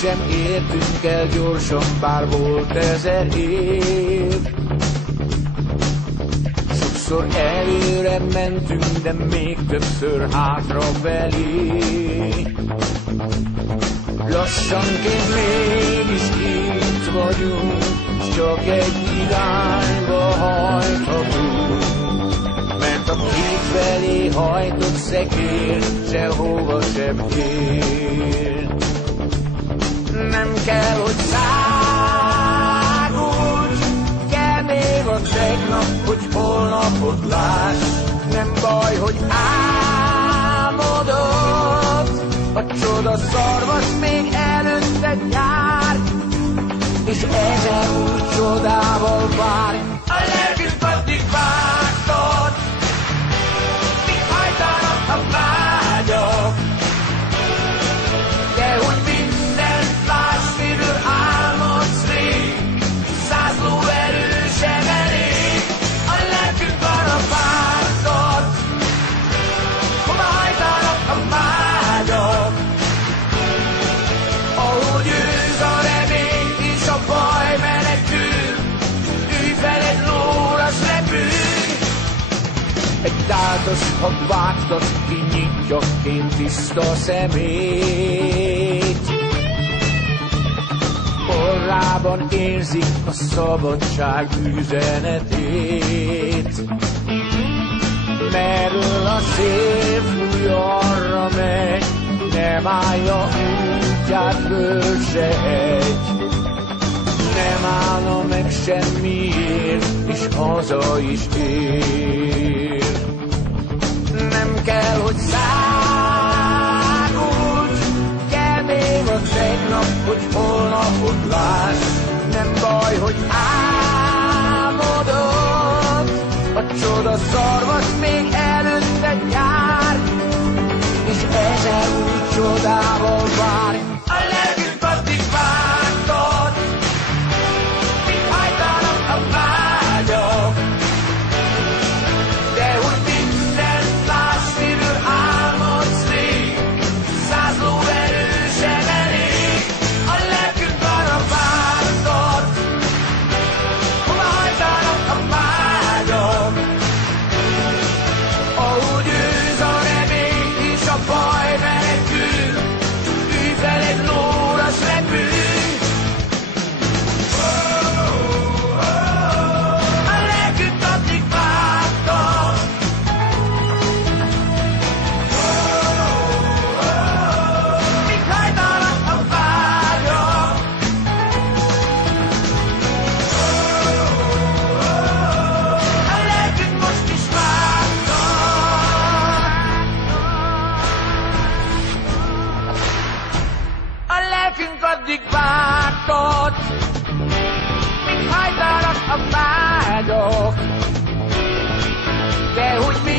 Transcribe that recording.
Sem értünk el gyorsan, bár volt 1000 év. Sokszor előre mentünk, de még többször hátrafelé. Lassanként mégis itt vagyunk, s csak egy irányba hajthatunk. Mert a két felé hajtott szekér sehova sem ér. Nem kell, hogy szágulj, kell még a tegnap, hogy holnapot láss. Nem baj, hogy álmodod, a csoda szarvas még előtted jár, és ezer új csodával várj. A lelkünk addig vágtad, míg hajtanak a vágyak, de úgy tátos, ha vágtat, kinyitja ként tiszta szemét. Orrában érzik a szabadság üzenetét. Merül a szél, fúj, arra megy, nem állja útját föl se egy. Nem állna meg semmiért, és haza is ér. Nem kell, hogy szágulj, kell még a tegnap, hogy holnapot láss. Nem baj, hogy álmodod, a csoda szarvas még előtted jár, és ezer új csodával várj. A lelkünk addig vágtad, míg hajtanak a vágyak, de úgy mindent láss, miből álmodsz rég, 100 lóerő sem elég. A lelkünk arra vágtad, hova hajtanak a vágyak, ahogy őz a remény és a baj menekül, ülj fel egy lóra, s repülj. A lelkünk addig vágtad, míg hajtanak a vágyak, a lelkünk most is vágtad. A lelkünk addig vágtad, míg hajtanak a vágyak, de hogy mi